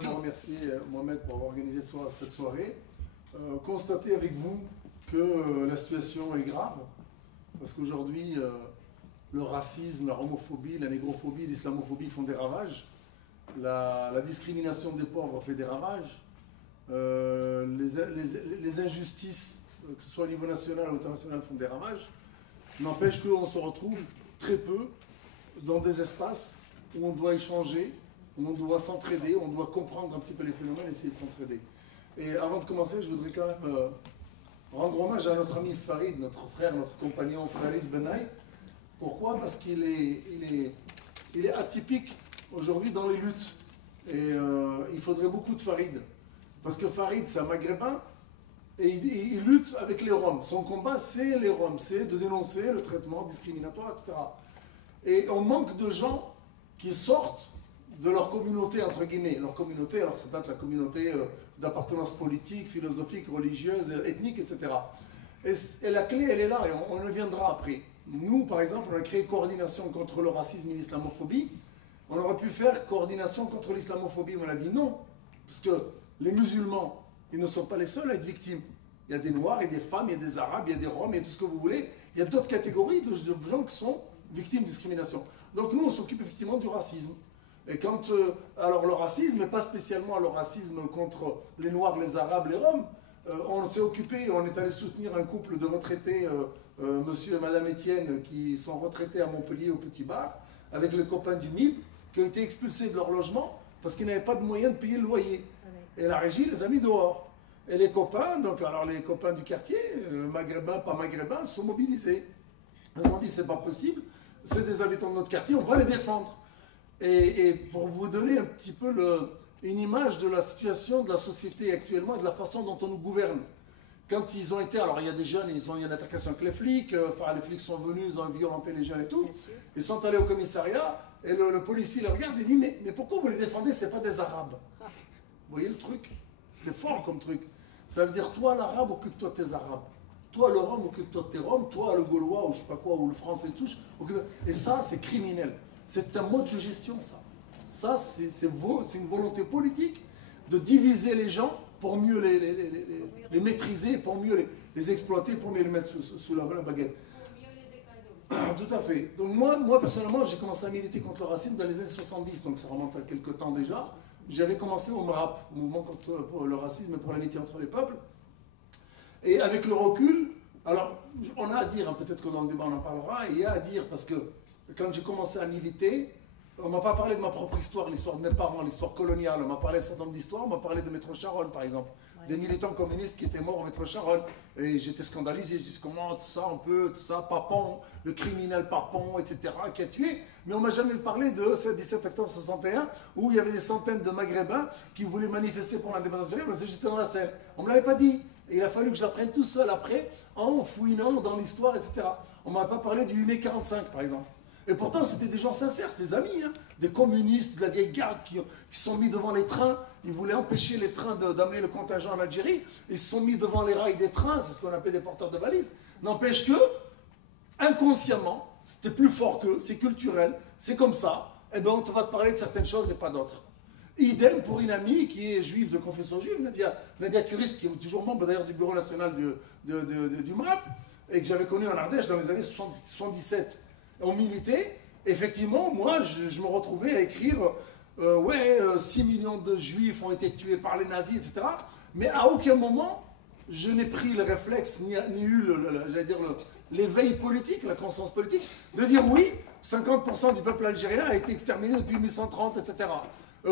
d'abord remercier Mohamed pour avoir organisé cette soirée. Constater avec vous que la situation est grave, parce qu'aujourd'hui, le racisme, la homophobie, la négrophobie, l'islamophobie font des ravages. La discrimination des pauvres fait des ravages. Les injustices, que ce soit au niveau national ou international, font des ravages. N'empêche qu'on se retrouve très peu dans des espaces où on doit échanger, où on doit s'entraider, où on doit comprendre un petit peu les phénomènes et essayer de s'entraider. Et avant de commencer, je voudrais quand même rendre hommage à notre ami Farid, notre frère, notre compagnon Farid Benaï. Pourquoi? Parce qu'il est atypique aujourd'hui dans les luttes. Et il faudrait beaucoup de Farid. Parce que Farid, c'est un maghrébin, et il lutte avec les Roms. Son combat, c'est les Roms, c'est de dénoncer le traitement discriminatoire, etc. Et on manque de gens qui sortent de leur communauté, entre guillemets. Leur communauté, alors ça peut être la communauté d'appartenance politique, philosophique, religieuse, ethnique, etc. Et la clé, elle est là, et on y viendra après. Nous, par exemple, on a créé coordination contre le racisme et l'islamophobie. On aurait pu faire coordination contre l'islamophobie, mais on a dit non. Parce que les musulmans, ils ne sont pas les seuls à être victimes. Il y a des Noirs, il y a des femmes, il y a des Arabes, il y a des Roms, il y a tout ce que vous voulez. Il y a d'autres catégories de gens qui sont victimes de discrimination. Donc nous, on s'occupe effectivement du racisme. Et quand, alors le racisme, mais pas spécialement le racisme contre les Noirs, les Arabes, les Roms, on s'est occupé, on est allé soutenir un couple de retraités, monsieur et madame Étienne, qui sont retraités à Montpellier au Petit Bar, avec les copains du MIB, qui ont été expulsés de leur logement parce qu'ils n'avaient pas de moyens de payer le loyer. Et la régie les a mis dehors. Et les copains, donc alors les copains du quartier, maghrébins, pas maghrébins, se sont mobilisés. Ils ont dit c'est pas possible, c'est des habitants de notre quartier, on va les défendre. Et pour vous donner un petit peu une image de la situation de la société actuellement et de la façon dont on nous gouverne. Quand ils ont été, alors il y a des jeunes, ils ont eu une altercation avec les flics, les flics sont venus, ils ont violenté les jeunes et tout. Ils sont allés au commissariat et le policier les regarde et dit mais pourquoi vous les défendez, c'est pas des Arabes. Vous voyez le truc? C'est fort comme truc. Ça veut dire toi l'Arabe, occupe-toi de tes Arabes. Toi le Rome, occupe-toi de tes Roms. Toi le Gaulois ou je sais pas quoi, ou le Français de souche, occupe-toi. Et ça c'est criminel. C'est un mode de gestion, ça. Ça, c'est une volonté politique de diviser les gens pour mieux les maîtriser, pour mieux les exploiter, pour mieux les mettre sous la baguette. Pour mieux les écraser. Tout à fait. Donc moi personnellement, j'ai commencé à militer contre le racisme dans les années 70, donc ça remonte à quelques temps déjà. J'avais commencé au MRAP, Mouvement contre le racisme et pour l'amitié entre les peuples. Et avec le recul, alors on a à dire, hein, peut-être que dans le débat on en parlera, et il y a à dire parce que quand j'ai commencé à militer, on ne m'a pas parlé de ma propre histoire, l'histoire de mes parents, l'histoire coloniale. On m'a parlé d'un certain nombre d'histoires, on m'a parlé de Maître Charonne, par exemple. Ouais. Des militants communistes qui étaient morts au Maître Charonne. Et j'étais scandalisé, je dis comment tout ça, on peut, tout ça, Papon, le criminel Papon, etc., qui a tué. Mais on ne m'a jamais parlé de ce 17 octobre 61, où il y avait des centaines de Maghrébins qui voulaient manifester pour l'indépendance algérienne, parce que j'étais dans la scène. On ne me l'avait pas dit. Et il a fallu que je l'apprenne tout seul après, en fouinant dans l'histoire, etc. On ne m'a pas parlé du 8 mai 45, par exemple. Et pourtant, c'était des gens sincères, c'était des amis, hein, des communistes, de la vieille garde qui se sont mis devant les trains. Ils voulaient empêcher les trains d'amener le contingent en Algérie. Ils se sont mis devant les rails des trains, c'est ce qu'on appelle des porteurs de valises. N'empêche que, inconsciemment, c'était plus fort qu'eux, c'est culturel, c'est comme ça. Et bien, on va te parler de certaines choses et pas d'autres. Idem pour une amie qui est juive de confession juive, Nadia Curis, qui est toujours membre d'ailleurs du bureau national du MRAP, et que j'avais connu en Ardèche dans les années 77. On militait, effectivement, moi, je me retrouvais à écrire 6 millions de juifs ont été tués par les nazis, etc. Mais à aucun moment, je n'ai pris le réflexe, ni eu l'éveil politique, la conscience politique, de dire oui, 50% du peuple algérien a été exterminé depuis 1830, etc.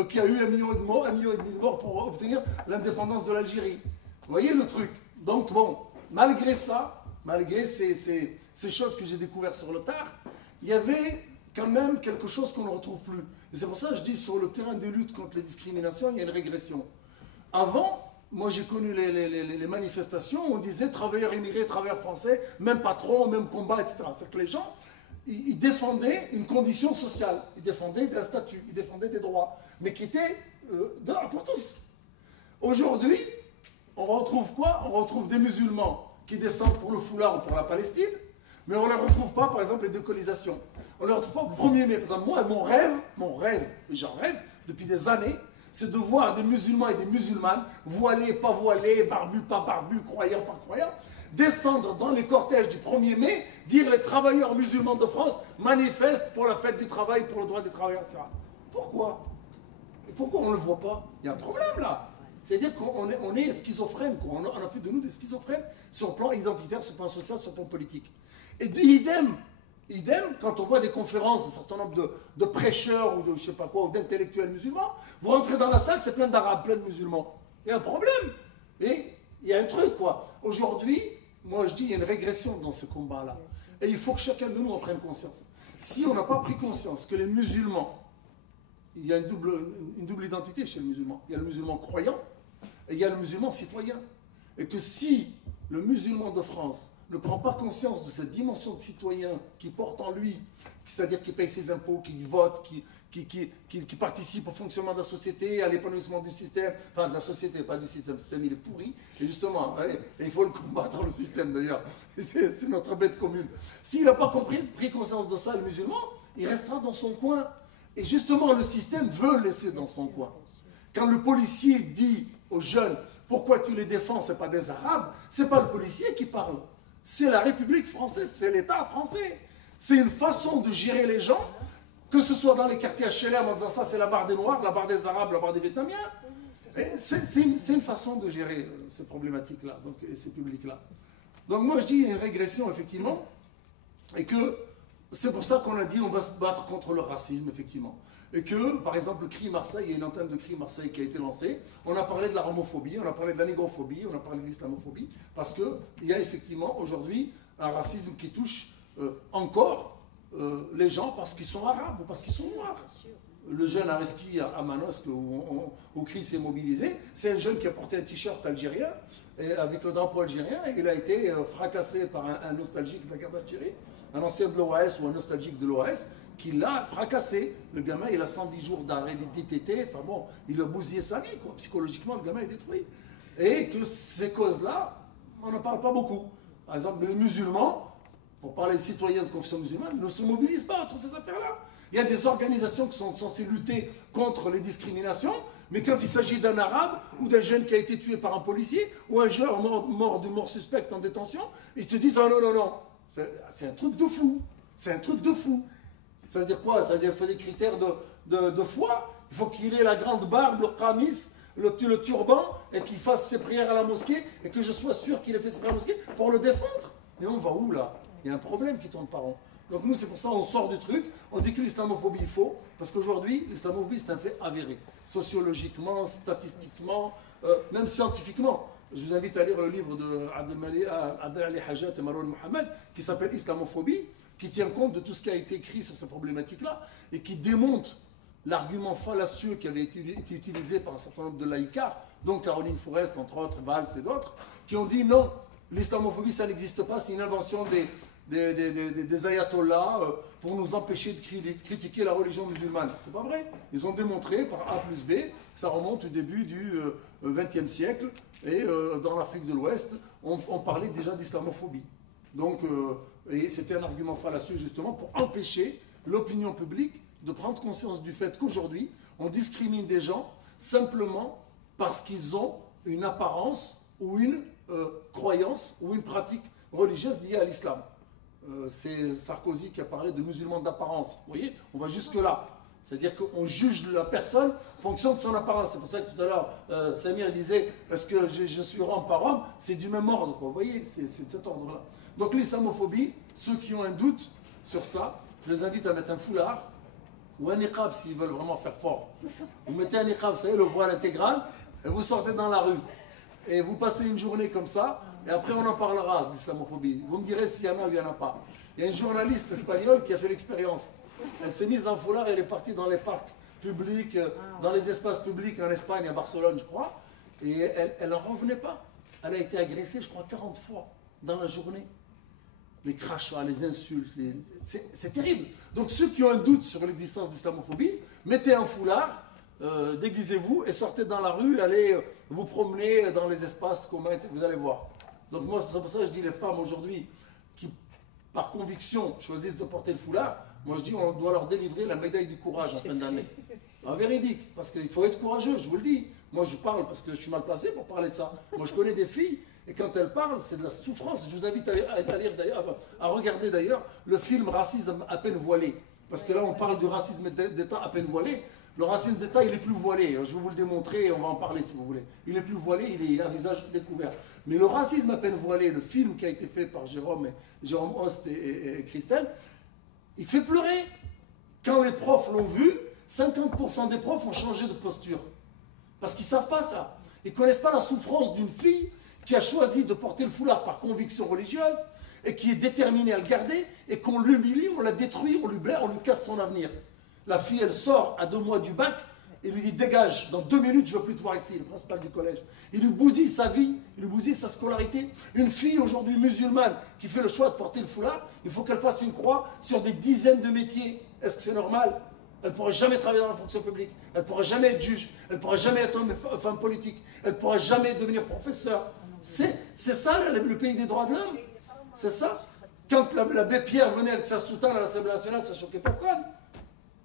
Qui a eu 1,5 million de morts pour obtenir l'indépendance de l'Algérie. Vous voyez le truc? Donc bon, malgré ça, malgré ces choses que j'ai découvertes sur le tard, il y avait quand même quelque chose qu'on ne retrouve plus. Et c'est pour ça que je dis, sur le terrain des luttes contre les discriminations, il y a une régression. Avant, moi j'ai connu les manifestations où on disait travailleurs immigrés, travailleurs français, même patron, même combat, etc. C'est-à-dire que les gens, ils défendaient une condition sociale, ils défendaient un statut, ils défendaient des droits, mais qui étaient pour tous. Aujourd'hui, on retrouve quoi? On retrouve des musulmans qui descendent pour le foulard ou pour la Palestine, mais on ne les retrouve pas, par exemple, les décolonisations. On ne les retrouve pas au 1er mai. Par exemple, moi, mon rêve, et j'en rêve depuis des années, c'est de voir des musulmans et des musulmanes, voilés, pas voilés, barbus, pas barbus, croyants, pas croyants, descendre dans les cortèges du 1er mai, dire les travailleurs musulmans de France manifestent pour la fête du travail, pour le droit des travailleurs, etc. Pourquoi? Et pourquoi on ne le voit pas? Il y a un problème là. C'est-à-dire qu'on est schizophrène, on a fait de nous des schizophrènes sur le plan identitaire, sur le plan social, sur le plan politique. Et idem, quand on voit des conférences d'un certain nombre de prêcheurs ou de je sais pas quoi, ou d'intellectuels musulmans, vous rentrez dans la salle, c'est plein d'arabes, plein de musulmans. Il y a un problème. Et il y a un truc, quoi. Aujourd'hui, moi je dis, il y a une régression dans ce combat-là. Et il faut que chacun de nous en prenne conscience. Si on n'a pas pris conscience que les musulmans, il y a une double identité chez les musulmans. Il y a le musulman croyant et il y a le musulman citoyen. Et que si le musulman de France ne prend pas conscience de cette dimension de citoyen qui porte en lui, c'est-à-dire qui paye ses impôts, qui vote, qui participe au fonctionnement de la société, à l'épanouissement du système, enfin de la société, pas du système, le système il est pourri, et justement, et il faut le combattre le système d'ailleurs, c'est notre bête commune. S'il n'a pas pris conscience de ça, le musulman, il restera dans son coin. Et justement, le système veut le laisser dans son coin. Quand le policier dit aux jeunes, pourquoi tu les défends, ce n'est pas des Arabes, ce n'est pas le policier qui parle. C'est la République française, c'est l'État français. C'est une façon de gérer les gens, que ce soit dans les quartiers HLM en disant ça c'est la barre des Noirs, la barre des Arabes, la barre des Vietnamiens. C'est une façon de gérer ces problématiques-là et ces publics-là. Donc moi je dis il y a une régression effectivement, et que c'est pour ça qu'on a dit on va se battre contre le racisme effectivement. Et que, par exemple, le CRI Marseille, il y a une antenne de CRI Marseille qui a été lancée. On a parlé de la homophobie, on a parlé de la négrophobie, on a parlé de l'islamophobie, parce qu'il y a effectivement aujourd'hui un racisme qui touche encore les gens parce qu'ils sont arabes ou parce qu'ils sont noirs. Le jeune Areski à Manosque, où CRI s'est mobilisé, c'est un jeune qui a porté un t-shirt algérien, et avec le drapeau algérien, et il a été fracassé par un nostalgique de la guerre d'Algérie, un ancien de l'OAS ou un nostalgique de l'OAS, qui l'a fracassé. Le gamin, il a 110 jours d'arrêt d'ITT, enfin bon, il a bousillé sa vie, quoi. Psychologiquement, le gamin est détruit. Et que ces causes-là, on n'en parle pas beaucoup. Par exemple, les musulmans, pour parler des citoyens de confession musulmane, ne se mobilisent pas contre ces affaires-là. Il y a des organisations qui sont censées lutter contre les discriminations, mais quand il s'agit d'un arabe ou d'un jeune qui a été tué par un policier, ou un jeune mort d'une mort suspecte en détention, ils te disent « Ah non, non, non, c'est un truc de fou, c'est un truc de fou ». Ça veut dire quoi? Ça veut dire qu'il faut des critères de foi. Il faut qu'il ait la grande barbe, le qamis, le turban, et qu'il fasse ses prières à la mosquée, et que je sois sûr qu'il ait fait ses prières à la mosquée pour le défendre. Mais on va où là? Il y a un problème qui tourne par rond. Donc nous, c'est pour ça qu'on sort du truc, on dit que l'islamophobie, il faut, parce qu'aujourd'hui, l'islamophobie, c'est un fait avéré. Sociologiquement, statistiquement, même scientifiquement. Je vous invite à lire le livre de Adel Ali Hajat et Maroun Mohamed, qui s'appelle Islamophobie, qui tient compte de tout ce qui a été écrit sur ces problématiques-là, et qui démonte l'argument fallacieux qui avait été utilisé par un certain nombre de laïcards, dont Caroline Fourest, entre autres, Valls et d'autres, qui ont dit non, l'islamophobie, ça n'existe pas, c'est une invention des ayatollahs pour nous empêcher de critiquer la religion musulmane. C'est pas vrai. Ils ont démontré par A plus B que ça remonte au début du XXe siècle, et dans l'Afrique de l'Ouest, on parlait déjà d'islamophobie. Donc, et c'était un argument fallacieux justement pour empêcher l'opinion publique de prendre conscience du fait qu'aujourd'hui, on discrimine des gens simplement parce qu'ils ont une apparence ou une croyance ou une pratique religieuse liée à l'islam. C'est Sarkozy qui a parlé de musulmans d'apparence. Vous voyez, on va jusque-là. C'est-à-dire qu'on juge la personne en fonction de son apparence. C'est pour ça que tout à l'heure, Samir disait, est-ce que je suis rome par homme? C'est du même ordre, quoi. Vous voyez, c'est de cet ordre-là. Donc l'islamophobie, ceux qui ont un doute sur ça, je les invite à mettre un foulard ou un niqab s'ils veulent vraiment faire fort. Vous mettez un niqab, vous savez, le voile intégral, et vous sortez dans la rue. Et vous passez une journée comme ça, et après on en parlera d'islamophobie. Vous me direz s'il y en a ou il n'y en a pas. Il y a une journaliste espagnole qui a fait l'expérience. Elle s'est mise en foulard et elle est partie dans les parcs publics, dans les espaces publics en Espagne, à Barcelone, je crois. Et elle n'en revenait pas. Elle a été agressée, je crois, 40 fois dans la journée. Les crachats, les insultes, c'est terrible. Donc ceux qui ont un doute sur l'existence d'islamophobie, mettez un foulard, déguisez-vous et sortez dans la rue, allez vous promener dans les espaces communs, vous allez voir. Donc moi, c'est pour ça que je dis les femmes aujourd'hui qui, par conviction, choisissent de porter le foulard, moi je dis on doit leur délivrer la médaille du courage en fin d'année. Véridique, parce qu'il faut être courageux, je vous le dis. Moi, je parle parce que je suis mal placé pour parler de ça. Moi, je connais des filles, et quand elles parlent, c'est de la souffrance. Je vous invite à lire d'ailleurs, à regarder d'ailleurs le film Racisme à peine voilé. Parce que là, on parle du racisme d'État à peine voilé. Le racisme d'État, il est plus voilé. Je vais vous le démontrer et on va en parler si vous voulez. Il est plus voilé, il a un visage découvert. Mais le racisme à peine voilé, le film qui a été fait par Jérôme Host et Christelle, il fait pleurer. Quand les profs l'ont vu, 50% des profs ont changé de posture. Parce qu'ils ne savent pas ça. Ils ne connaissent pas la souffrance d'une fille qui a choisi de porter le foulard par conviction religieuse et qui est déterminée à le garder et qu'on l'humilie, on la détruit, on lui blaire, on lui casse son avenir. La fille, elle sort à 2 mois du bac et lui dit dégage, dans 2 minutes, je ne veux plus te voir ici, le principal du collège. Il lui bousille sa vie, il lui bousille sa scolarité. Une fille aujourd'hui musulmane qui fait le choix de porter le foulard, il faut qu'elle fasse une croix sur des dizaines de métiers. Est-ce que c'est normal? Elle ne pourra jamais travailler dans la fonction publique, elle ne pourra jamais être juge, elle ne pourra jamais être femme politique, elle ne pourra jamais devenir professeur. C'est ça le pays des droits de l'homme. C'est ça. Quand l'abbé Pierre venait avec sa soutane à l'Assemblée nationale, ça ne choquait personne.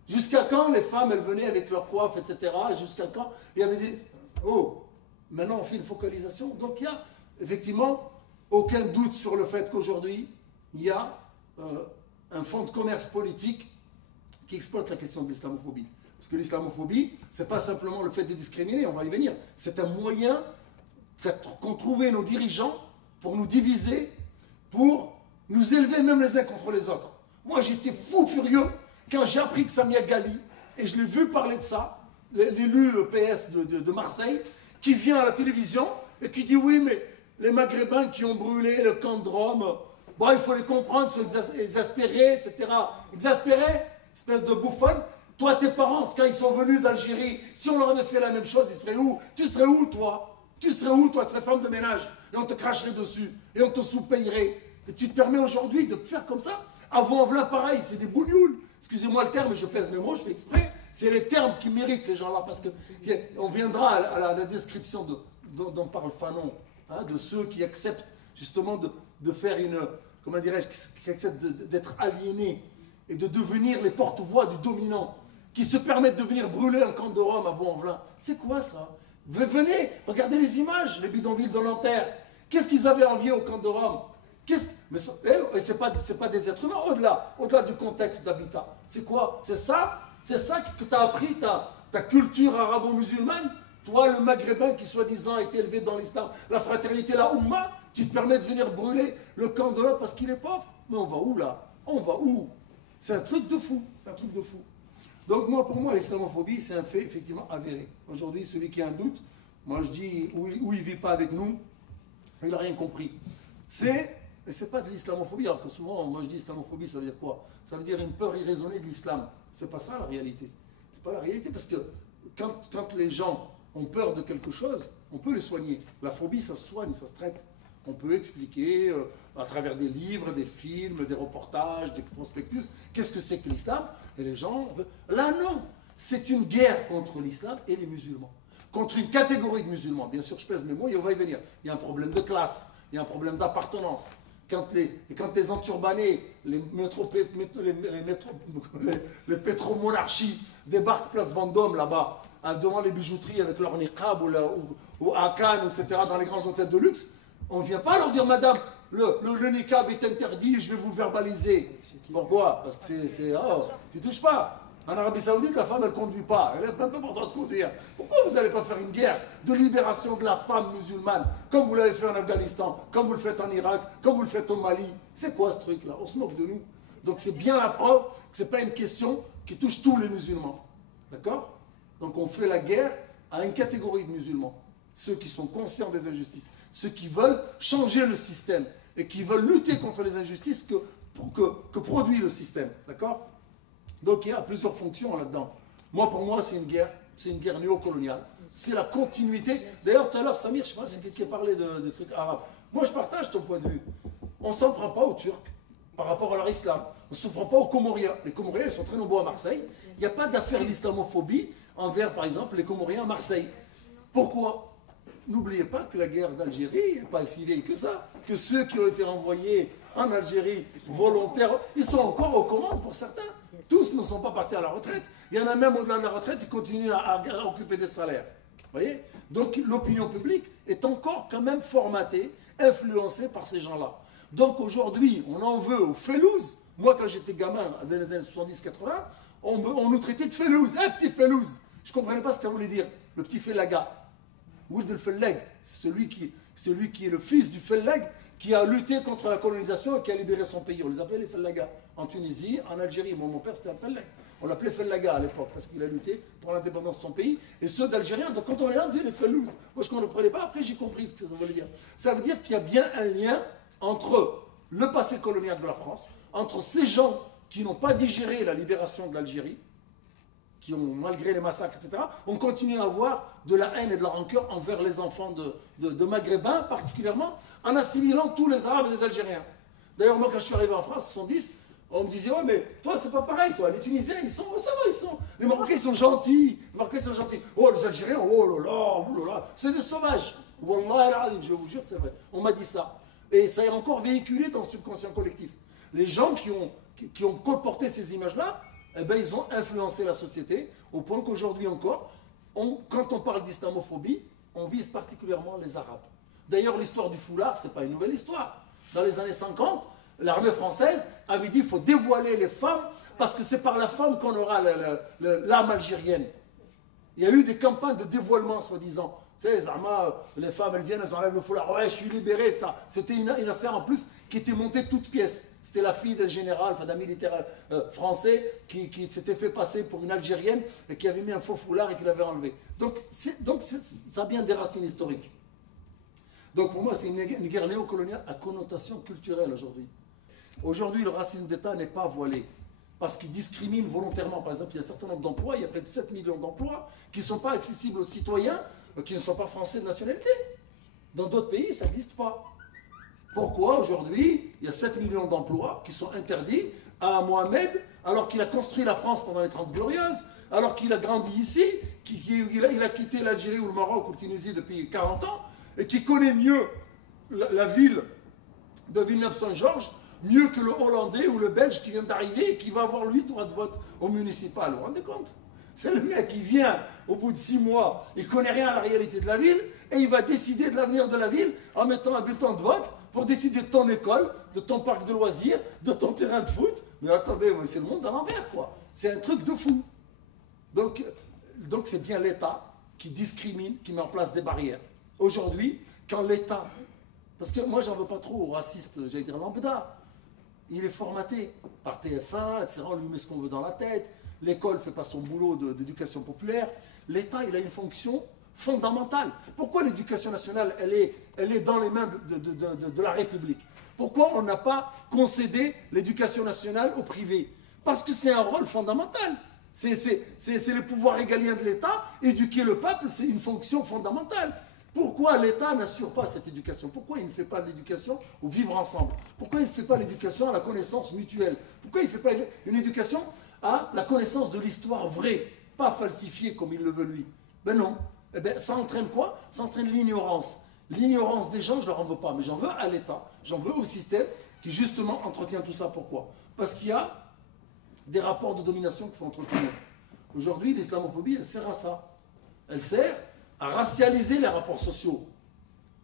Jusqu'à quand les femmes, elles venaient avec leur coiffe, etc. Jusqu'à quand il y avait des... Oh, maintenant on fait une focalisation. Donc il y a effectivement aucun doute sur le fait qu'aujourd'hui, il y a un fonds de commerce politique qui exploite la question de l'islamophobie. Parce que l'islamophobie, ce n'est pas simplement le fait de discriminer, on va y venir. C'est un moyen qu'ont trouvé nos dirigeants pour nous diviser, pour nous élever même les uns contre les autres. Moi, j'étais fou furieux quand j'ai appris que Samia Ghali, et je l'ai vu parler de ça, l'élu PS de Marseille, qui vient à la télévision et qui dit oui, mais les Maghrébins qui ont brûlé le camp de Rome, bon, il faut les comprendre, ils sont exaspérés, etc. Exaspérés, espèce de bouffonne. Toi, tes parents, quand ils sont venus d'Algérie, si on leur avait fait la même chose, ils seraient où? Tu serais où, toi? Tu serais où, toi? Tu serais femme de ménage. Et on te cracherait dessus. Et on te sous-payerait. Et tu te permets aujourd'hui de faire comme ça? Avant-Velin, pareil, c'est des bougnoules. Excusez-moi le terme, je pèse mes mots, je fais exprès. C'est les termes qui méritent ces gens-là. Parce qu'on viendra à la description dont parle Fanon, hein, de ceux qui acceptent justement de faire une... Comment dirais-je? Qui acceptent d'être aliénés et de devenir les porte-voix du dominant, qui se permettent de venir brûler un camp de Rome à Vaux-en-Velin. C'est quoi ça? Venez, regardez les images, les bidonvilles de Nanterre. Qu'est-ce qu'ils avaient envié au camp de Rome? Mais ce n'est pas des êtres humains, au-delà du contexte d'habitat. C'est quoi? C'est ça que tu as appris, ta culture arabo-musulmane? Toi, le maghrébin qui soi-disant a été élevé dans l'islam, la fraternité, la Oumma, tu te permets de venir brûler le camp de l'autre parce qu'il est pauvre? Mais on va où là? On va où? C'est un truc de fou, c'est un truc de fou. Donc pour moi, l'islamophobie, c'est un fait effectivement avéré. Aujourd'hui, celui qui a un doute, moi je dis, où il ne vit pas avec nous, il n'a rien compris. Et c'est pas de l'islamophobie, alors que souvent, moi je dis islamophobie, ça veut dire quoi? Ça veut dire une peur irraisonnée de l'islam. C'est pas ça la réalité. C'est pas la réalité, parce que quand les gens ont peur de quelque chose, on peut les soigner. La phobie, ça se soigne, ça se traite. On peut expliquer à travers des livres, des films, des reportages, des prospectus, qu'est-ce que c'est que l'islam? Et les gens... Là, non. C'est une guerre contre l'islam et les musulmans. Contre une catégorie de musulmans. Bien sûr, je pèse mes mots et on va y venir. Il y a un problème de classe, il y a un problème d'appartenance. Quand les enturbanés, les pétromonarchies débarquent place Vendôme là-bas, devant les bijouteries avec leur niqab ou à Cannes, etc., dans les grands hôtels de luxe, on ne vient pas leur dire, madame, le niqab est interdit, je vais vous verbaliser. Pourquoi? Parce que tu ne touches pas. En Arabie Saoudite, la femme, elle ne conduit pas. Elle n'est même pas en train de conduire. Pourquoi vous n'allez pas faire une guerre de libération de la femme musulmane, comme vous l'avez fait en Afghanistan, comme vous le faites en Irak, comme vous le faites au Mali? C'est quoi ce truc-là? On se moque de nous. Donc c'est bien la preuve que ce n'est pas une question qui touche tous les musulmans. D'accord? Donc on fait la guerre à une catégorie de musulmans. Ceux qui sont conscients des injustices. Ceux qui veulent changer le système et qui veulent lutter contre les injustices que produit le système. D'accord? Donc il y a plusieurs fonctions là-dedans. Pour moi, c'est une guerre néocoloniale. C'est la continuité. D'ailleurs, tout à l'heure, Samir, je ne sais pas si quelqu'un parlait de trucs arabes. Moi, je partage ton point de vue. On ne s'en prend pas aux Turcs par rapport à leur islam. On ne s'en prend pas aux Comoriens. Les Comoriens, ils sont très nombreux à Marseille. Il n'y a pas d'affaire d'islamophobie envers, par exemple, les Comoriens à Marseille. Pourquoi? N'oubliez pas que la guerre d'Algérie n'est pas si vieille que ça. Que ceux qui ont été renvoyés en Algérie volontaires, ils sont encore aux commandes pour certains. Tous ne sont pas partis à la retraite. Il y en a même au-delà de la retraite, ils continuent à occuper des salaires. Vous voyez? Donc l'opinion publique est encore quand même formatée, influencée par ces gens-là. Donc aujourd'hui, on en veut aux Felouz. Moi, quand j'étais gamin, dans les années 70-80, on nous traitait de Felouz. Un petit Felouz. Je ne comprenais pas ce que ça voulait dire. Le petit Fellaga. Ould el-Felleg, celui qui est le fils du Felleg, qui a lutté contre la colonisation et qui a libéré son pays. On les appelait les Fellagas. En Tunisie, en Algérie. Mon père, c'était un Felleg. On l'appelait Fellaga à l'époque, parce qu'il a lutté pour l'indépendance de son pays. Et ceux d'Algériens, donc quand on les a, on disait les Felouz. Moi, je ne comprenais pas. Après, j'ai compris ce que ça voulait dire. Ça veut dire qu'il y a bien un lien entre le passé colonial de la France, entre ces gens qui n'ont pas digéré la libération de l'Algérie, qui ont, malgré les massacres, etc., ont continué à avoir de la haine et de la rancœur envers les enfants de Maghrébins, particulièrement, en assimilant tous les Arabes et les Algériens. D'ailleurs, moi, quand je suis arrivé en France, en 70, on me disait, ouais, mais toi, c'est pas pareil, toi. Les Tunisiens, ils sont, ça va, ils sont. Les Marocains, ils sont gentils. Les Marocains, ils sont gentils. Oh, les Algériens, oh là là, c'est des sauvages. Wallah, je vous jure, c'est vrai. On m'a dit ça. Et ça est encore véhiculé dans le subconscient collectif. Les gens qui ont colporté ces images-là, eh ben, ils ont influencé la société au point qu'aujourd'hui encore, quand on parle d'islamophobie, on vise particulièrement les Arabes. D'ailleurs, l'histoire du foulard, ce n'est pas une nouvelle histoire. Dans les années 50, l'armée française avait dit qu'il faut dévoiler les femmes parce que c'est par la femme qu'on aura l'âme algérienne. Il y a eu des campagnes de dévoilement, soi-disant. Tu sais, les femmes, elles viennent, elles enlèvent le foulard. Ouais, je suis libéré de ça. C'était une affaire en plus qui était montée toute pièce. C'était la fille d'un général, d'un militaire français qui s'était fait passer pour une Algérienne et qui avait mis un faux foulard et qui l'avait enlevé. Donc ça a bien des racines historiques. Donc pour moi, c'est une guerre néocoloniale à connotation culturelle aujourd'hui. Aujourd'hui, le racisme d'État n'est pas voilé. Parce qu'il discrimine volontairement. Par exemple, il y a un certain nombre d'emplois, il y a près de 7 millions d'emplois qui ne sont pas accessibles aux citoyens qui ne sont pas français de nationalité. Dans d'autres pays, ça n'existe pas. Pourquoi aujourd'hui, il y a 7 millions d'emplois qui sont interdits à Mohamed, alors qu'il a construit la France pendant les 30 Glorieuses, alors qu'il a grandi ici, il a quitté l'Algérie ou le Maroc ou la Tunisie depuis 40 ans, et qui connaît mieux la ville de Villeneuve-Saint-Georges, mieux que le Hollandais ou le Belge qui vient d'arriver et qui va avoir lui droit de vote au municipal. Vous vous rendez compte? C'est le mec qui vient au bout de 6 mois, il ne connaît rien à la réalité de la ville, et il va décider de l'avenir de la ville en mettant un bulletin de vote pour décider de ton école, de ton parc de loisirs, de ton terrain de foot. Mais attendez, c'est le monde à l'envers, quoi. C'est un truc de fou. Donc c'est bien l'État qui discrimine, qui met en place des barrières. Aujourd'hui, quand l'État... Parce que moi, j'en veux pas trop aux racistes, j'allais dire lambda. Il est formaté par TF1, etc. On lui met ce qu'on veut dans la tête. L'école ne fait pas son boulot d'éducation populaire. L'État, il a une fonction fondamentale. Pourquoi l'éducation nationale, elle est dans les mains de la République? Pourquoi on n'a pas concédé l'éducation nationale au privé? Parce que c'est un rôle fondamental. C'est le pouvoir régalien de l'État. Éduquer le peuple, c'est une fonction fondamentale. Pourquoi l'État n'assure pas cette éducation? Pourquoi il ne fait pas l'éducation au vivre ensemble? Pourquoi il ne fait pas l'éducation à la connaissance mutuelle? Pourquoi il ne fait pas une éducation à la connaissance de l'histoire vraie, pas falsifiée comme il le veut lui? Ben non. Eh ben, ça entraîne quoi? Ça entraîne l'ignorance. L'ignorance des gens, je ne leur en veux pas, mais j'en veux à l'État, j'en veux au système qui justement entretient tout ça. Pourquoi? Parce qu'il y a des rapports de domination qu'il faut entretenir. Aujourd'hui, l'islamophobie, elle sert à ça. Elle sert à racialiser les rapports sociaux.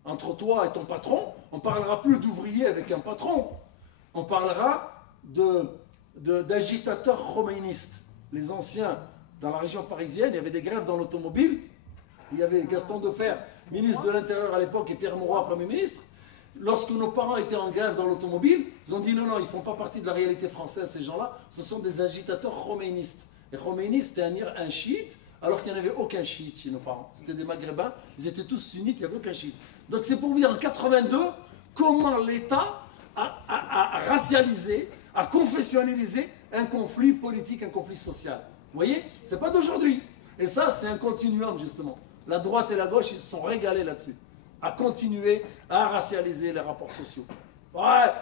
Entre toi et ton patron, on ne parlera plus d'ouvrier avec un patron. On parlera d'agitateurs khoméinistes. Les anciens, dans la région parisienne, il y avait des grèves dans l'automobile. Il y avait Gaston Defferre, ministre de l'Intérieur à l'époque, et Pierre Mauroy, Premier ministre. Lorsque nos parents étaient en grève dans l'automobile, ils ont dit non, ils ne font pas partie de la réalité française, ces gens-là. Ce sont des agitateurs khoméinistes. Et Khomeini, c'était un chiite, alors qu'il n'y en avait aucun chiite chez nos parents. C'était des maghrébins, ils étaient tous sunnites, il n'y avait aucun chiite. Donc c'est pour vous dire en 82, comment l'État a racialisé, a confessionnalisé un conflit politique, un conflit social. Vous voyez? Ce n'est pas d'aujourd'hui. Et ça, c'est un continuum, justement. La droite et la gauche, ils se sont régalés là-dessus. À continuer à racialiser les rapports sociaux. Ouais,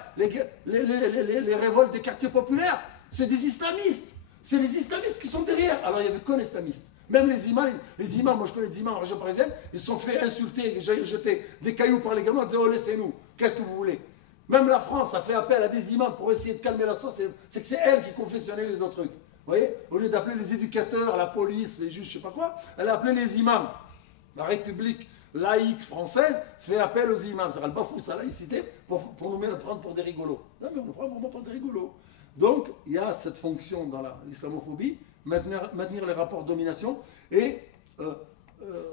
les révoltes des quartiers populaires, c'est des islamistes. C'est les islamistes qui sont derrière. Alors, il n'y avait qu'un islamiste. Même les imams, moi je connais des imams en région parisienne, ils se sont fait insulter, jeter des cailloux par les gamins en disant « Oh, laissez-nous, qu'est-ce que vous voulez ?» Même la France a fait appel à des imams pour essayer de calmer la sauce, c'est que c'est elle qui confessionnait les autres trucs. Vous voyez, au lieu d'appeler les éducateurs, la police, les juges, je ne sais pas quoi, elle a appelé les imams. La République laïque française fait appel aux imams. Elle bafoue sa laïcité pour nous prendre pour des rigolos. Non, mais on nous prend vraiment pour des rigolos. Donc, il y a cette fonction dans l'islamophobie, maintenir les rapports de domination et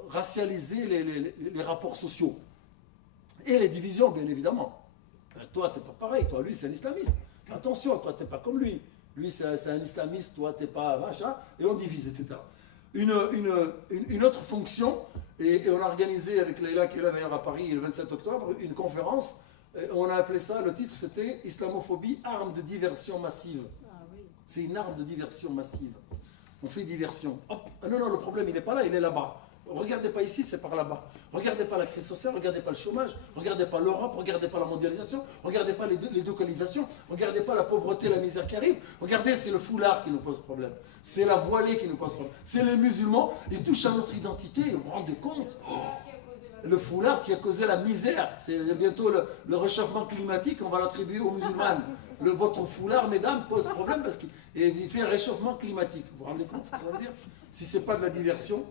racialiser les rapports sociaux. Et les divisions, bien évidemment. Toi, tu n'es pas pareil. Toi, lui, c'est un islamiste. Attention, toi, tu n'es pas comme lui. Lui, c'est un islamiste, toi, tu n'es pas machin. Et on divise, etc. Une autre fonction, et on a organisé avec Leïla, qui est là d'ailleurs à Paris, le 27 octobre, une conférence. On a appelé ça, le titre, c'était « Islamophobie, arme de diversion massive ». C'est une arme de diversion massive. On fait diversion. Hop. Ah non, le problème, il n'est pas là, il est là-bas. Regardez pas ici, c'est par là-bas. Regardez pas la crise sociale, regardez pas le chômage, regardez pas l'Europe, regardez pas la mondialisation, regardez pas les délocalisations, regardez pas la pauvreté, la misère qui arrive. Regardez, c'est le foulard qui nous pose problème. C'est la voilée qui nous pose problème. C'est les musulmans, ils touchent à notre identité, vous vous rendez compte? Le foulard qui a causé la misère. C'est bientôt le réchauffement climatique, on va l'attribuer aux musulmanes. Votre foulard, mesdames, pose problème parce qu'il fait un réchauffement climatique. Vous vous rendez compte ce que ça veut dire? Si ce n'est pas de la diversion,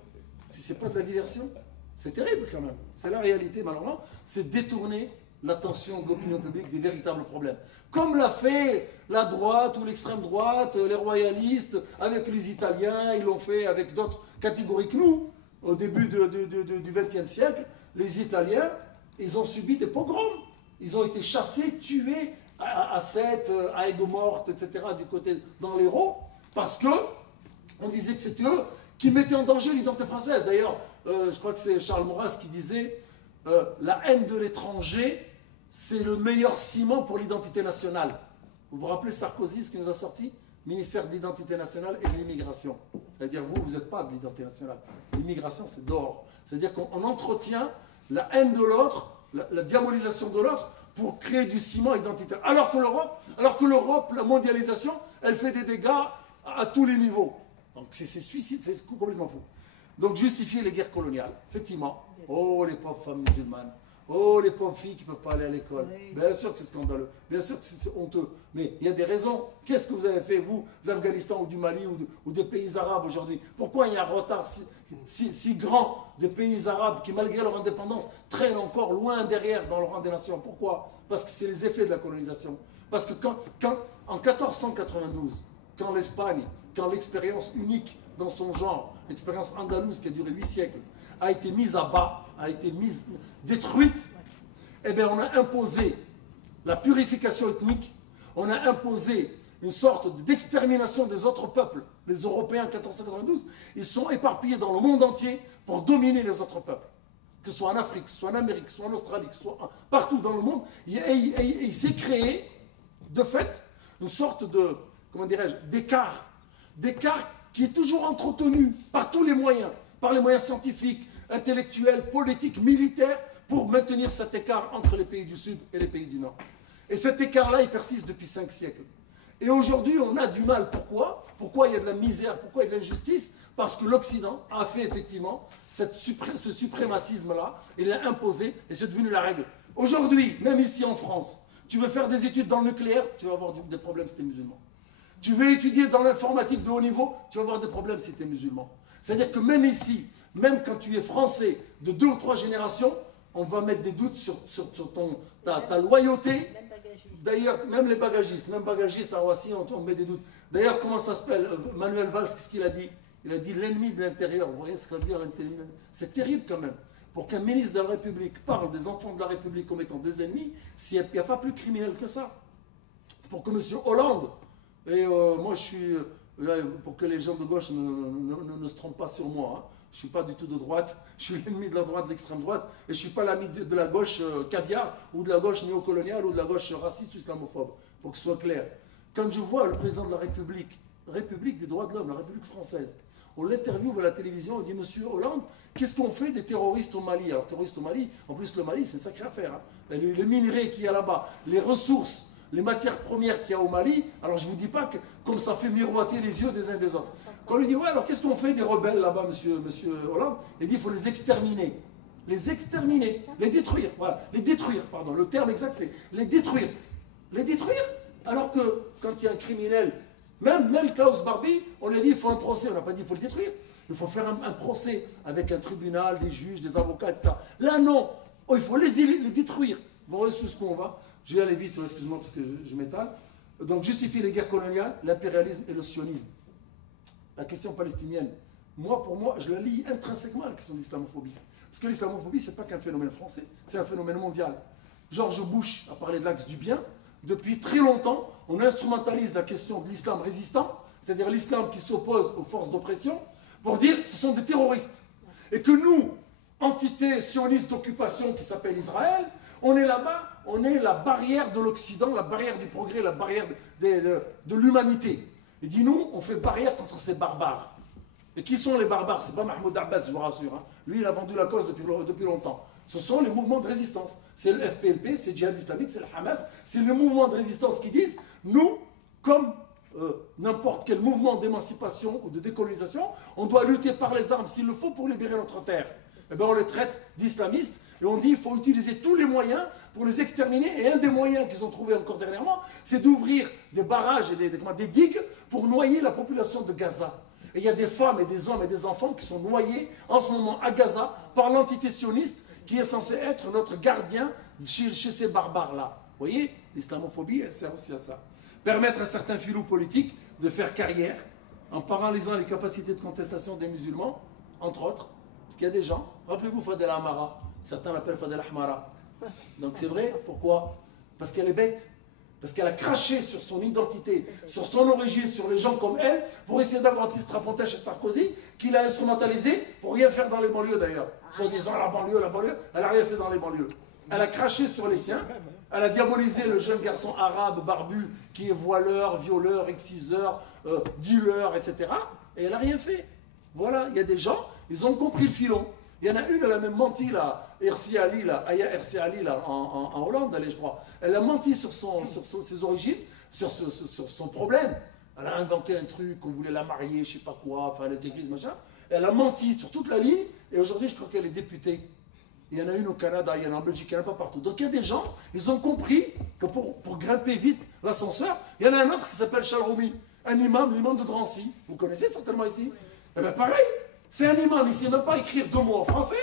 c'est terrible quand même. C'est la réalité, malheureusement. C'est détourner l'attention de l'opinion publique des véritables problèmes. Comme l'a fait la droite ou l'extrême droite, les royalistes, avec les Italiens, ils l'ont fait avec d'autres catégories que nous. Au début du XXe siècle, les Italiens, ils ont subi des pogroms. Ils ont été chassés, tués à Sète, à Aigues-Mortes, etc., du côté dans l'Hérault, parce que on disait que c'était eux qui mettaient en danger l'identité française. D'ailleurs, je crois que c'est Charles Maurras qui disait la haine de l'étranger, c'est le meilleur ciment pour l'identité nationale. Vous vous rappelez Sarkozy, ce qui nous a sorti? Ministère de l'identité nationale et de l'immigration. C'est-à-dire, vous n'êtes pas de l'identité nationale. L'immigration, c'est dehors. C'est-à-dire qu'on entretient la haine de l'autre, la diabolisation de l'autre, pour créer du ciment identitaire. Alors que l'Europe, la mondialisation, elle fait des dégâts à tous les niveaux. Donc c'est suicide, c'est complètement fou. Donc justifier les guerres coloniales, effectivement. Oh, les pauvres femmes musulmanes. Oh, les pauvres filles qui ne peuvent pas aller à l'école. Bien sûr que c'est scandaleux. Bien sûr que c'est honteux. Mais il y a des raisons. Qu'est-ce que vous avez fait, vous, d'Afghanistan ou du Mali ou des pays arabes aujourd'hui? Pourquoi il y a un retard si grand des pays arabes qui, malgré leur indépendance, traînent encore loin derrière dans le rang des nations? Pourquoi? Parce que c'est les effets de la colonisation. Parce que en 1492, quand l'Espagne, quand l'expérience unique dans son genre, l'expérience andalouse qui a duré 8 siècles, a été mise à bas, a été détruite, eh bien on a imposé la purification ethnique, on a imposé une sorte d'extermination des autres peuples. Les Européens en 1492, ils sont éparpillés dans le monde entier pour dominer les autres peuples. Que ce soit en Afrique, que ce soit en Amérique, que ce soit en Australie, que ce soit partout dans le monde. Et il s'est créé, de fait, une sorte de, comment dirais-je, d'écart qui est toujours entretenu par tous les moyens, par les moyens scientifiques, intellectuels, politiques, militaires, pour maintenir cet écart entre les pays du Sud et les pays du Nord. Et cet écart-là, il persiste depuis 5 siècles. Et aujourd'hui, on a du mal. Pourquoi? Pourquoi il y a de la misère? Pourquoi il y a de l'injustice? Parce que l'Occident a fait effectivement ce suprémacisme-là, il l'a imposé et c'est devenu la règle. Aujourd'hui, même ici en France, tu veux faire des études dans le nucléaire, tu vas avoir des problèmes si tu es musulman. Tu veux étudier dans l'informatique de haut niveau, tu vas avoir des problèmes si tu es musulman. C'est-à-dire que même ici, même quand tu es français de 2 ou 3 générations, on va mettre des doutes sur ta loyauté. D'ailleurs, même les bagagistes, à Roissy, on met des doutes. D'ailleurs, comment ça s'appelle? Manuel Valls, qu'est-ce qu'il a dit? Il a dit l'ennemi de l'intérieur. Vous voyez ce que ça veut dire l'ennemi? C'est terrible quand même. Pour qu'un ministre de la République parle des enfants de la République comme étant des ennemis, il n'y a pas plus criminel que ça. Pour que M. Hollande, et moi je suis, pour que les gens de gauche ne se trompent pas sur moi, hein, je ne suis pas du tout de droite, je suis l'ennemi de la droite, de l'extrême droite, et je ne suis pas l'ami de la gauche caviar, ou de la gauche néocoloniale, ou de la gauche raciste ou islamophobe, pour que ce soit clair. Quand je vois le président de la République des droits de l'homme, la République française, on l'interviewe à la télévision, on dit « Monsieur Hollande, qu'est-ce qu'on fait des terroristes au Mali ?» Alors, terroristes au Mali, en plus le Mali, c'est une sacrée affaire. Hein. Les minerais qu'il y a là-bas, les ressources, les matières premières qu'il y a au Mali, alors je ne vous dis pas que comme ça fait miroiter les yeux des uns des autres. Quand on lui dit « Ouais, alors qu'est-ce qu'on fait des rebelles là-bas, monsieur Hollande ?» Il dit « Il faut les exterminer. » les exterminer, les détruire. Voilà, les détruire, pardon. Le terme exact, c'est les détruire. Les détruire. Alors que quand il y a un criminel, même Klaus Barbie, on lui a dit il faut un procès, on n'a pas dit il faut le détruire. Il faut faire un procès avec un tribunal, des juges, des avocats, etc. Là, non. Oh, il faut les détruire. Vous voyez jusqu'où on va? Je vais aller vite, excuse-moi parce que je m'étale. Donc, justifier les guerres coloniales, l'impérialisme et le sionisme. La question palestinienne, pour moi, je la lie intrinsèquement à la question de l'islamophobie. Parce que l'islamophobie, ce n'est pas qu'un phénomène français, c'est un phénomène mondial. George Bush a parlé de l'axe du bien. Depuis très longtemps, on instrumentalise la question de l'islam résistant, c'est-à-dire l'islam qui s'oppose aux forces d'oppression, pour dire que ce sont des terroristes. Et que nous, entité sioniste d'occupation qui s'appelle Israël, on est là-bas, on est la barrière de l'Occident, la barrière du progrès, la barrière de l'humanité. Il dit nous, on fait barrière contre ces barbares. Et qui sont les barbares? C'est pas Mahmoud Abbas, je vous rassure. Hein. Lui, il a vendu la cause depuis longtemps. Ce sont les mouvements de résistance. C'est le FPLP, c'est le djihad islamique, c'est le Hamas. C'est les mouvements de résistance qui disent, nous, comme n'importe quel mouvement d'émancipation ou de décolonisation, on doit lutter par les armes s'il le faut pour libérer notre terre. Eh bien, on les traite d'islamistes et on dit qu'il faut utiliser tous les moyens pour les exterminer. Et un des moyens qu'ils ont trouvé encore dernièrement, c'est d'ouvrir des barrages et des digues pour noyer la population de Gaza. Et il y a des femmes et des hommes et des enfants qui sont noyés en ce moment à Gaza par l'entité sioniste qui est censée être notre gardien chez ces barbares-là. Vous voyez, l'islamophobie, elle sert aussi à ça. Permettre à certains filous politiques de faire carrière en paralysant les capacités de contestation des musulmans, entre autres. Parce qu'il y a des gens, rappelez-vous Fadel Amara, certains l'appellent Fadel Ahmara. Donc c'est vrai, pourquoi? Parce qu'elle est bête. Parce qu'elle a craché sur son identité, sur son origine, sur les gens comme elle, pour essayer d'avoir un petit strapontin chez Sarkozy, qu'il a instrumentalisé pour rien faire dans les banlieues d'ailleurs. En disant la banlieue, elle n'a rien fait dans les banlieues. Elle a craché sur les siens, elle a diabolisé le jeune garçon arabe, barbu, qui est voileur, violeur, exciseur, dealer, etc. Et elle n'a rien fait. Voilà, il y a des gens, ils ont compris le filon. Il y en a une, elle a même menti, là, Hersi Ali, là, Aya Hersi Ali, là, en Hollande, je crois. Elle a menti sur ses origines, sur son problème. Elle a inventé un truc, qu'on voulait la marier, je ne sais pas quoi, enfin, elle était église, machin. Elle a menti sur toute la ligne, et aujourd'hui, je crois qu'elle est députée. Il y en a une au Canada, il y en a en Belgique, il y en a pas partout. Donc il y a des gens, ils ont compris que pour grimper vite l'ascenseur, il y en a un autre qui s'appelle Chalroumi, un imam, l'imam de Drancy. Vous connaissez certainement ici? Eh bien pareil, c'est un imam, il ne sait même pas écrire 2 mots en français,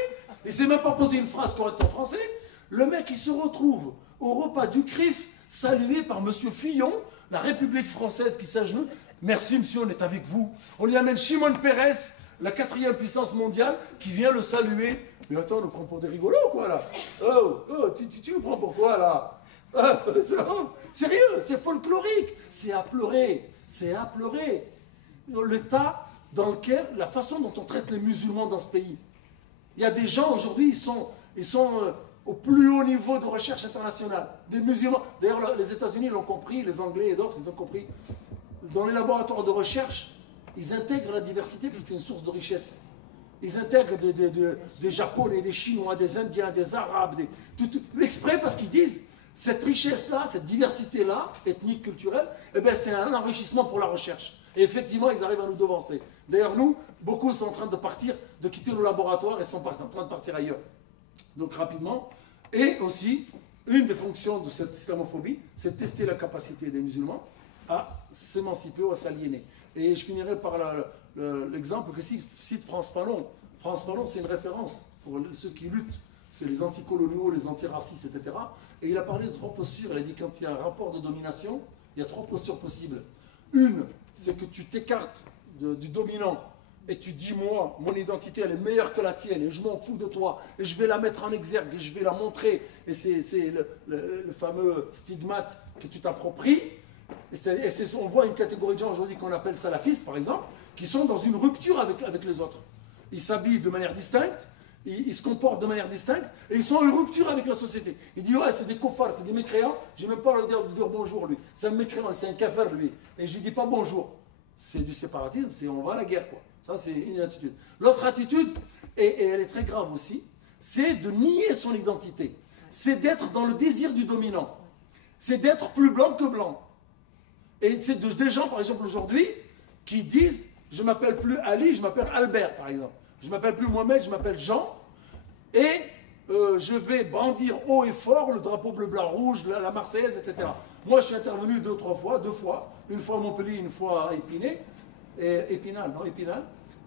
il ne sait même pas poser une phrase correcte en français. Le mec, il se retrouve au repas du CRIF, salué par M. Fillon, la République française qui s'agenouille. Merci monsieur, on est avec vous. On lui amène Shimon Peres, la 4e puissance mondiale, qui vient le saluer. Mais attends, on nous prend pour des rigolos, quoi, là? Tu nous prends pour quoi, là? Sérieux, c'est folklorique. C'est à pleurer. C'est à pleurer. L'état dans lequel, la façon dont on traite les musulmans dans ce pays. Il y a des gens, aujourd'hui, ils sont au plus haut niveau de recherche internationale. Des musulmans. D'ailleurs, les États-Unis l'ont compris, les Anglais et d'autres, ils ont compris. Dans les laboratoires de recherche, ils intègrent la diversité parce que c'est une source de richesse. Ils intègrent des Japonais, des Chinois, des Indiens, des Arabes, exprès parce qu'ils disent cette richesse-là, cette diversité-là, ethnique, culturelle, eh ben, c'est un enrichissement pour la recherche. Et effectivement, ils arrivent à nous devancer. D'ailleurs, nous, beaucoup sont en train de partir, de quitter nos laboratoires et sont en train de partir ailleurs. Donc rapidement. Et aussi, une des fonctions de cette islamophobie, c'est de tester la capacité des musulmans à s'émanciper ou à s'aliéner. Et je finirai par l'exemple que cite France Fanon. France Fanon, c'est une référence pour ceux qui luttent. C'est les anticoloniaux, les antiracistes, etc. Et il a parlé de 3 postures. Il a dit quand il y a un rapport de domination, il y a 3 postures possibles. Une, c'est que tu t'écartes du dominant et tu dis, moi, mon identité, elle est meilleure que la tienne et je m'en fous de toi et je vais la mettre en exergue et je vais la montrer. Et c'est le fameux stigmate que tu t'appropries. On voit une catégorie de gens aujourd'hui qu'on appelle salafistes, par exemple, qui sont dans une rupture avec les autres. Ils s'habillent de manière distincte, ils se comportent de manière distincte, et ils sont en rupture avec la société. Il dit, ouais, c'est des koufars, c'est des mécréants, je n'ai même pas le de dire bonjour, lui. C'est un mécréant, c'est un kafir, lui. Et je ne dis pas bonjour. C'est du séparatisme, c'est on va à la guerre, quoi. Ça, c'est une attitude. L'autre attitude, et elle est très grave aussi, c'est de nier son identité. C'est d'être dans le désir du dominant. C'est d'être plus blanc que blanc. Et c'est des gens, par exemple, aujourd'hui, qui disent, je ne m'appelle plus Ali, je m'appelle Albert, par exemple. Je ne m'appelle plus Mohamed, je m'appelle Jean. Et je vais brandir haut et fort le drapeau bleu, blanc, rouge, la Marseillaise, etc. Moi, je suis intervenu deux fois. Une fois à Montpellier, une fois à Épinal.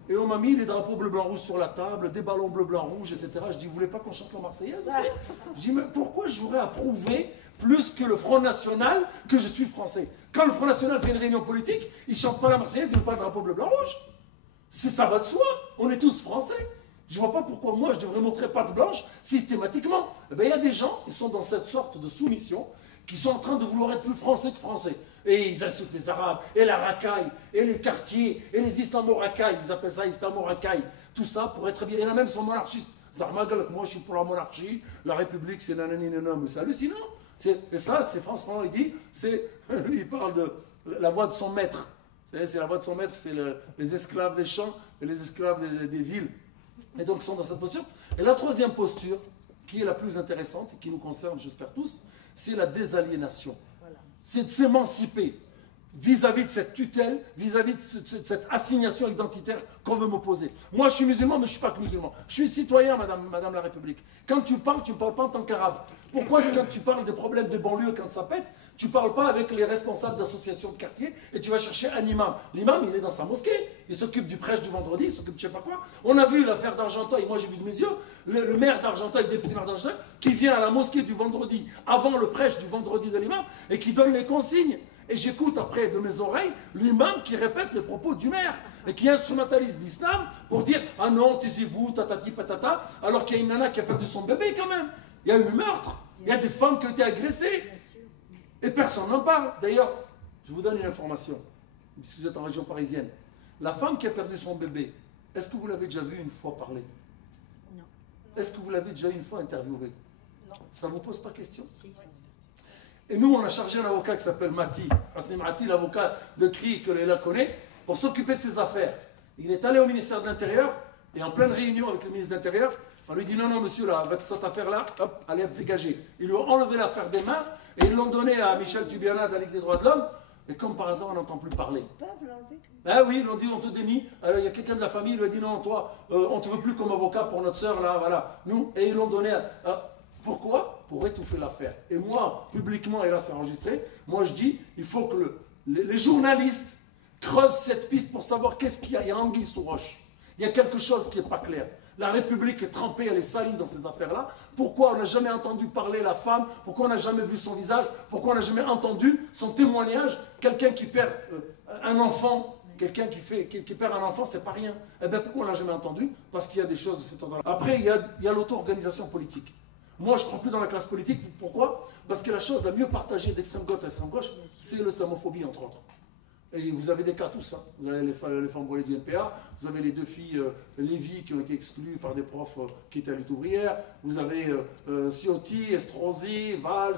Et on m'a mis les drapeaux bleu, blanc, rouge sur la table, des ballons bleu, blanc, rouge, etc. Je dis, vous voulez pas qu'on chante la Marseillaise aussi? Je dis, mais pourquoi j'aurais à prouver plus que le Front National que je suis français? Quand le Front National fait une réunion politique, ils ne chantent pas la Marseillaise, ils ne mettent pas le drapeau bleu, blanc, rouge. Ça va de soi, on est tous français. Je ne vois pas pourquoi moi je devrais montrer patte blanche systématiquement. Eh bien, il y a des gens, ils sont dans cette sorte de soumission, qui sont en train de vouloir être plus français que français. Et ils insultent les Arabes, et la racaille, et les quartiers, et les islamo-racailles, ils appellent ça islamo-racaille. Tout ça pour être bien. Il y en a même qui sont monarchistes. Zarmagal, moi je suis pour la monarchie, la République c'est nanani nanana, mais c'est hallucinant. Et ça, c'est François, il dit, lui il parle de la voix de son maître. C'est la voix de son maître, c'est les esclaves des champs et les esclaves des villes. Et donc ils sont dans cette posture. Et la troisième posture, qui est la plus intéressante et qui nous concerne, j'espère tous, c'est la désaliénation. Voilà. C'est de s'émanciper vis-à-vis de cette tutelle, vis-à-vis de cette assignation identitaire qu'on veut m'opposer. Moi, je suis musulman, mais je ne suis pas que musulman. Je suis citoyen, madame la République. Quand tu parles pas en tant qu'arabe. Pourquoi, quand tu parles des problèmes des banlieues, quand ça pète, tu ne parles pas avec les responsables d'associations de quartier et tu vas chercher un imam? L'imam, il est dans sa mosquée. Il s'occupe du prêche du vendredi, il s'occupe de je ne sais pas quoi. On a vu l'affaire d'Argenteuil, moi j'ai vu de mes yeux, le maire d'Argenteuil, le député maire d'Argenteuil, qui vient à la mosquée du vendredi, avant le prêche du vendredi de l'imam, et qui donne les consignes. Et j'écoute après de mes oreilles l'imam qui répète les propos du maire et qui instrumentalise l'islam pour dire « Ah non, taisez-vous, tatati patata », alors qu'il y a une nana qui a perdu son bébé quand même. Il y a eu meurtre, il y a des femmes qui ont été agressées. Et personne n'en parle. D'ailleurs, je vous donne une information, si vous êtes en région parisienne. La femme qui a perdu son bébé, est-ce que vous l'avez déjà vue une fois parler? Non. Est-ce que vous l'avez déjà une fois interviewée? Non. Ça ne vous pose pas question? Si. Et nous, on a chargé un avocat qui s'appelle Mati. Hasni Mati, l'avocat de CRI que Léla connaît, pour s'occuper de ses affaires. Il est allé au ministère de l'Intérieur, et en pleine réunion avec le ministre de l'Intérieur, on lui dit non, monsieur, là, avec cette affaire-là, hop, allez, dégagez. Ils lui ont enlevé l'affaire des mains, et ils l'ont donné à Michel Tubiana de la Ligue des droits de l'homme, et comme par hasard, on n'entend plus parler. Ils peuvent l'enlever comme ça? Ah oui, ils l'ont dit, on te dénie. Alors il y a quelqu'un de la famille, il lui a dit non, toi, on ne te veut plus comme avocat pour notre sœur, là, voilà. Nous, et ils l'ont donné à... Pourquoi? Pour étouffer l'affaire. Et moi, publiquement, et là c'est enregistré, moi je dis, il faut que les journalistes creusent cette piste pour savoir qu'est-ce qu'il y a. Il y a anguille sous roche. Il y a quelque chose qui n'est pas clair. La République est trempée, elle est salie dans ces affaires-là. Pourquoi on n'a jamais entendu parler la femme? Pourquoi on n'a jamais vu son visage? Pourquoi on n'a jamais entendu son témoignage? Quelqu'un qui perd un enfant, quelqu'un qui perd un enfant, c'est pas rien. Eh bien, pourquoi on ne l'a jamais entendu? Parce qu'il y a des choses de cet ordre-là. Après, il y a l'auto-organisation politique. Moi, je ne crois plus dans la classe politique. Pourquoi? Parce que la chose la mieux partagée d'extrême gauche à extrême gauche, c'est l'islamophobie, entre autres. Et vous avez des cas tous. Hein. Vous avez les femmes voilées du NPA, vous avez les deux filles Lévy qui ont été exclues par des profs qui étaient à lutte ouvrière, vous avez Ciotti, Estrosi, Valls,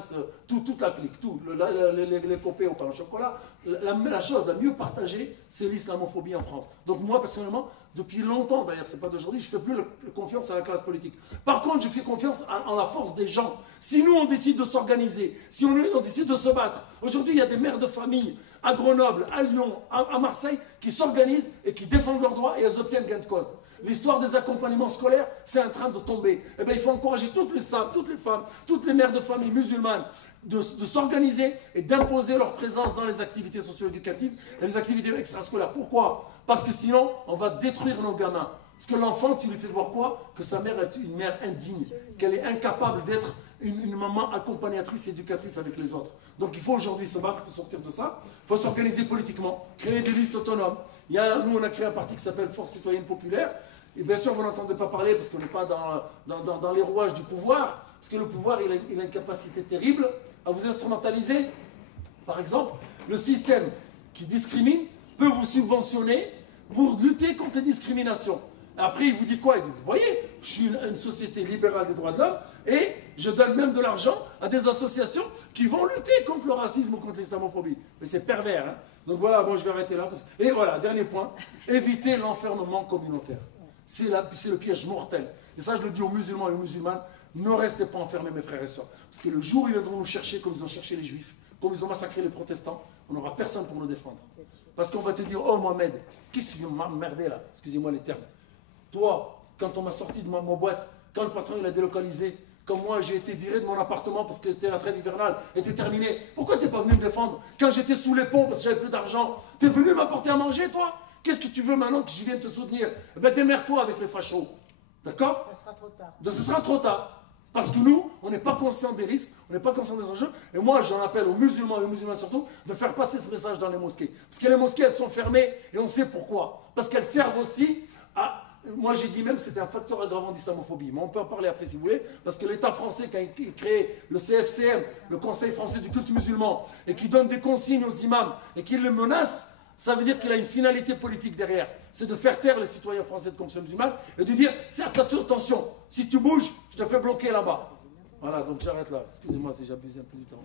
toute la clique, tout, les copés au pain au chocolat. La chose la mieux partagée, c'est l'islamophobie en France. Donc moi, personnellement, depuis longtemps d'ailleurs, c'est pas d'aujourd'hui, je ne fais plus confiance à la classe politique. Par contre, je fais confiance en la force des gens. Si nous, on décide de s'organiser, si on décide de se battre, aujourd'hui, il y a des mères de famille à Grenoble, à Lyon, à Marseille, qui s'organisent et qui défendent leurs droits et elles obtiennent gain de cause. L'histoire des accompagnements scolaires, c'est en train de tomber. Eh bien, il faut encourager toutes les femmes, toutes les mères de famille musulmanes de s'organiser et d'imposer leur présence dans les activités socio-éducatives et les activités extrascolaires. Pourquoi? Parce que sinon, on va détruire nos gamins. Parce que l'enfant, tu lui fais voir quoi? Que sa mère est une mère indigne, qu'elle est incapable d'être une maman accompagnatrice, éducatrice avec les autres. Donc il faut aujourd'hui se battre pour sortir de ça. Il faut s'organiser politiquement, créer des listes autonomes. Nous, on a créé un parti qui s'appelle Force citoyenne populaire. Et bien sûr, vous n'entendez pas parler parce qu'on n'est pas dans les rouages du pouvoir. Parce que le pouvoir, il a une capacité terrible à vous instrumentaliser. Par exemple, le système qui discrimine peut vous subventionner pour lutter contre les discriminations. Après, il vous dit quoi? Il dit, vous voyez, je suis une société libérale des droits de l'homme et je donne même de l'argent à des associations qui vont lutter contre le racisme ou contre l'islamophobie. Mais c'est pervers. Hein. Donc voilà, bon, je vais arrêter là. Et voilà, dernier point, éviter l'enfermement communautaire. C'est le piège mortel. Et ça, je le dis aux musulmans et aux musulmanes, ne restez pas enfermés, mes frères et sœurs. Parce que le jour où ils viendront nous chercher, comme ils ont cherché les juifs, comme ils ont massacré les protestants, on n'aura personne pour nous défendre. Parce qu'on va te dire, oh Mohamed, qu'est-ce que tu veux m'emmerder là? Excusez-moi les termes. Toi, quand on m'a sorti de ma boîte, quand le patron il a délocalisé, comme moi j'ai été viré de mon appartement parce que c'était la trêve hivernale était terminée, pourquoi t'es pas venu me défendre quand j'étais sous les ponts parce que j'avais plus d'argent? T'es venu m'apporter à manger, toi? Qu'est-ce que tu veux maintenant que je vienne te soutenir? Eh ben démerde-toi avec les fachos. D'accord? Ça sera trop tard. Donc ce sera trop tard. Parce que nous, on n'est pas conscient des risques, on n'est pas conscient des enjeux. Et moi, j'en appelle aux musulmans et aux musulmanes surtout de faire passer ce message dans les mosquées. Parce que les mosquées, elles sont fermées et on sait pourquoi. Parce qu'elles servent aussi à... Moi, j'ai dit même que c'était un facteur aggravant d'islamophobie. Mais on peut en parler après si vous voulez. Parce que l'État français qui a créé le CFCM, le Conseil français du culte musulman, et qui donne des consignes aux imams et qui les menace, ça veut dire qu'il a une finalité politique derrière. C'est de faire taire les citoyens français de confession musulmane et de dire, certes, attention, si tu bouges, je te fais bloquer là-bas. Voilà, donc j'arrête là. Excusez-moi si j'abuse un peu du temps.